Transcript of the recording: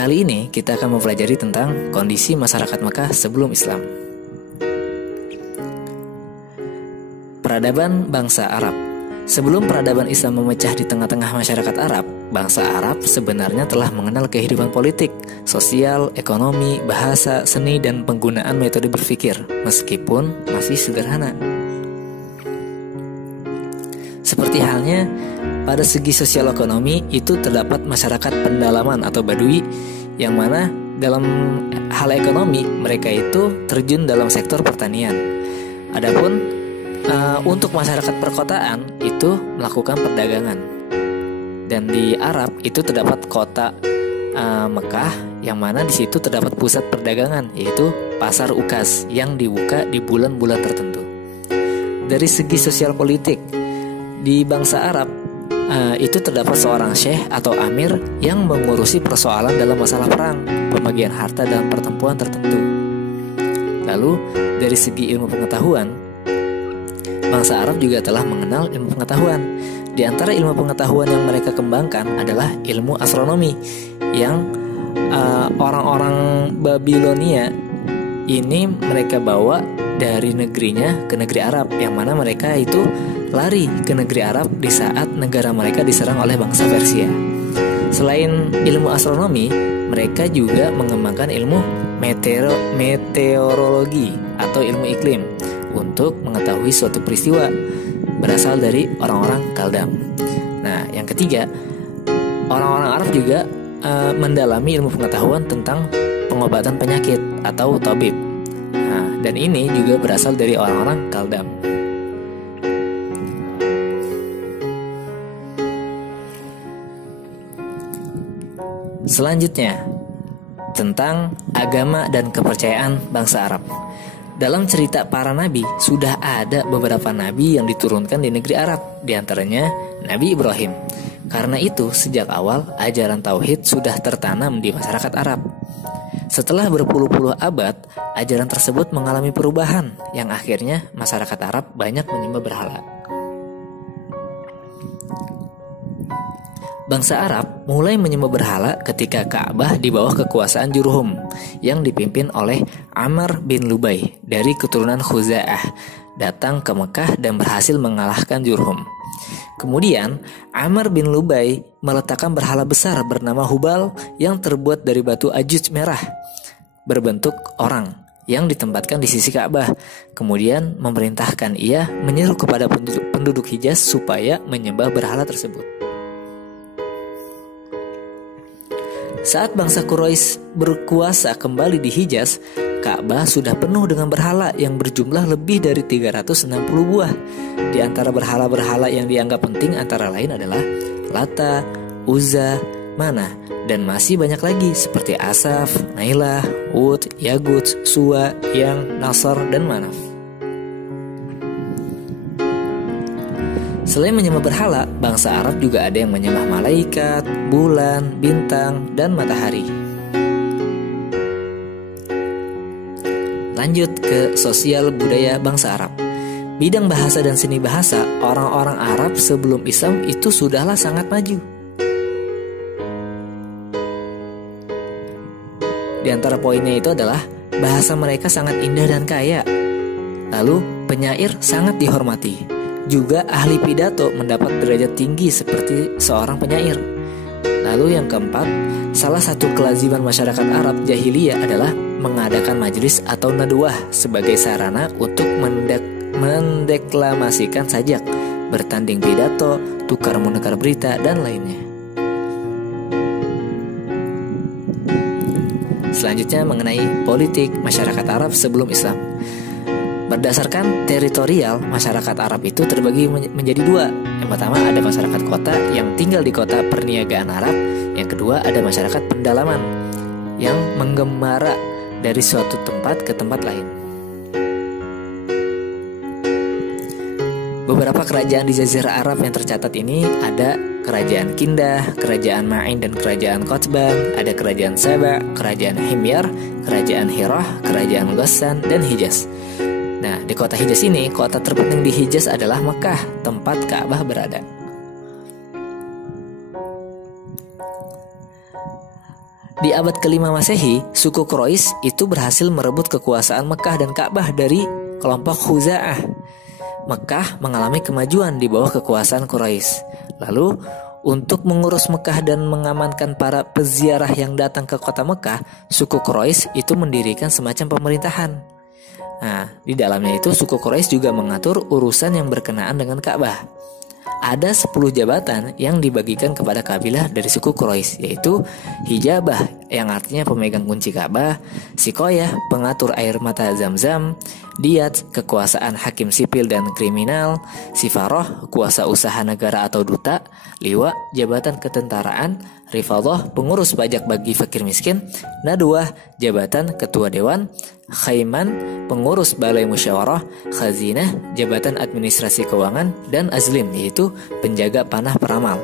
Kali ini kita akan mempelajari tentang kondisi masyarakat Mekah sebelum Islam. Peradaban bangsa Arab. Sebelum peradaban Islam memecah di tengah-tengah masyarakat Arab, bangsa Arab sebenarnya telah mengenal kehidupan politik, sosial, ekonomi, bahasa, seni, dan penggunaan metode berpikir, meskipun masih sederhana. Seperti halnya pada segi sosial ekonomi itu terdapat masyarakat pendalaman atau badui, yang mana dalam hal ekonomi mereka itu terjun dalam sektor pertanian. Adapun untuk masyarakat perkotaan itu melakukan perdagangan. Dan di Arab itu terdapat kota Mekah, yang mana di situ terdapat pusat perdagangan, yaitu pasar Ukaz yang dibuka di bulan-bulan tertentu. Dari segi sosial politik, di bangsa Arab itu terdapat seorang syekh atau amir yang mengurusi persoalan dalam masalah perang, pembagian harta dalam pertempuran tertentu. Lalu dari segi ilmu pengetahuan, bangsa Arab juga telah mengenal ilmu pengetahuan. Di antara ilmu pengetahuan yang mereka kembangkan adalah ilmu astronomi, yang orang-orang Babilonia ini mereka bawa dari negerinya ke negeri Arab, yang mana mereka itu lari ke negeri Arab di saat negara mereka diserang oleh bangsa Persia. Selain ilmu astronomi, mereka juga mengembangkan ilmu meteorologi atau ilmu iklim untuk mengetahui suatu peristiwa berasal dari orang-orang Kaldam. Nah, yang ketiga, orang-orang Arab juga mendalami ilmu pengetahuan tentang pengobatan penyakit atau tabib. Nah, dan ini juga berasal dari orang-orang Kaldam. Selanjutnya, tentang agama dan kepercayaan bangsa Arab. Dalam cerita para nabi, sudah ada beberapa nabi yang diturunkan di negeri Arab, di antaranya Nabi Ibrahim. Karena itu, sejak awal ajaran tauhid sudah tertanam di masyarakat Arab. Setelah berpuluh-puluh abad, ajaran tersebut mengalami perubahan, yang akhirnya masyarakat Arab banyak menyembah berhala. Bangsa Arab mulai menyembah berhala ketika Ka'bah di bawah kekuasaan Jurhum yang dipimpin oleh Amr bin Lubai dari keturunan Khuza'ah datang ke Mekah dan berhasil mengalahkan Jurhum. Kemudian Amr bin Lubai meletakkan berhala besar bernama Hubal yang terbuat dari batu ajuj merah berbentuk orang yang ditempatkan di sisi Ka'bah. Kemudian memerintahkan ia menyeru kepada penduduk Hijaz supaya menyembah berhala tersebut. Saat bangsa Quraisy berkuasa kembali di Hijaz, Ka'bah sudah penuh dengan berhala yang berjumlah lebih dari 360 buah. Di antara berhala-berhala yang dianggap penting antara lain adalah Lata, Uzza, Manah, dan masih banyak lagi seperti Asaf, Nailah, Wud, Yagut, Suwa, Yang, Nasr, dan Manaf. Selain menyembah berhala, bangsa Arab juga ada yang menyembah malaikat, bulan, bintang, dan matahari. Lanjut ke sosial budaya bangsa Arab. Bidang bahasa dan seni bahasa, orang-orang Arab sebelum Islam itu sudahlah sangat maju. Di antara poinnya itu adalah bahasa mereka sangat indah dan kaya. Lalu penyair sangat dihormati. Juga ahli pidato mendapat derajat tinggi seperti seorang penyair. Lalu yang keempat, salah satu kelaziman masyarakat Arab jahiliyah adalah mengadakan majelis atau nadwah sebagai sarana untuk mendeklamasikan sajak, bertanding pidato, tukar-menukar berita, dan lainnya. Selanjutnya mengenai politik masyarakat Arab sebelum Islam. Berdasarkan teritorial, masyarakat Arab itu terbagi menjadi dua. Yang pertama ada masyarakat kota yang tinggal di kota perniagaan Arab. Yang kedua ada masyarakat pendalaman yang menggembara dari suatu tempat ke tempat lain. Beberapa kerajaan di Jazirah Arab yang tercatat ini ada Kerajaan Kindah, Kerajaan Ma'in, dan Kerajaan Qotban. Ada Kerajaan Saba, Kerajaan Himyar, Kerajaan Hirah, Kerajaan Ghassan, dan Hijaz. Nah, di kota Hijaz ini, kota terpenting di Hijaz adalah Mekah, tempat Ka'bah berada. Di abad kelima Masehi, suku Quraisy itu berhasil merebut kekuasaan Mekah dan Ka'bah dari kelompok Khuza'ah. Mekah mengalami kemajuan di bawah kekuasaan Quraisy. Lalu, untuk mengurus Mekah dan mengamankan para peziarah yang datang ke kota Mekah, suku Quraisy itu mendirikan semacam pemerintahan. Nah, di dalamnya itu suku Quraisy juga mengatur urusan yang berkenaan dengan Ka'bah. Ada 10 jabatan yang dibagikan kepada kabilah dari suku Quraisy, yaitu Hijabah yang artinya pemegang kunci Ka'bah, Sikoyah pengatur air mata Zam-Zam, Diyat kekuasaan hakim sipil dan kriminal, Sifaroh kuasa usaha negara atau duta, Liwa jabatan ketentaraan, Rifadhah pengurus pajak bagi fakir miskin, Nadwah jabatan ketua dewan, Khaiman pengurus balai musyawarah, Khazinah jabatan administrasi keuangan, dan Azlim yaitu penjaga panah peramal.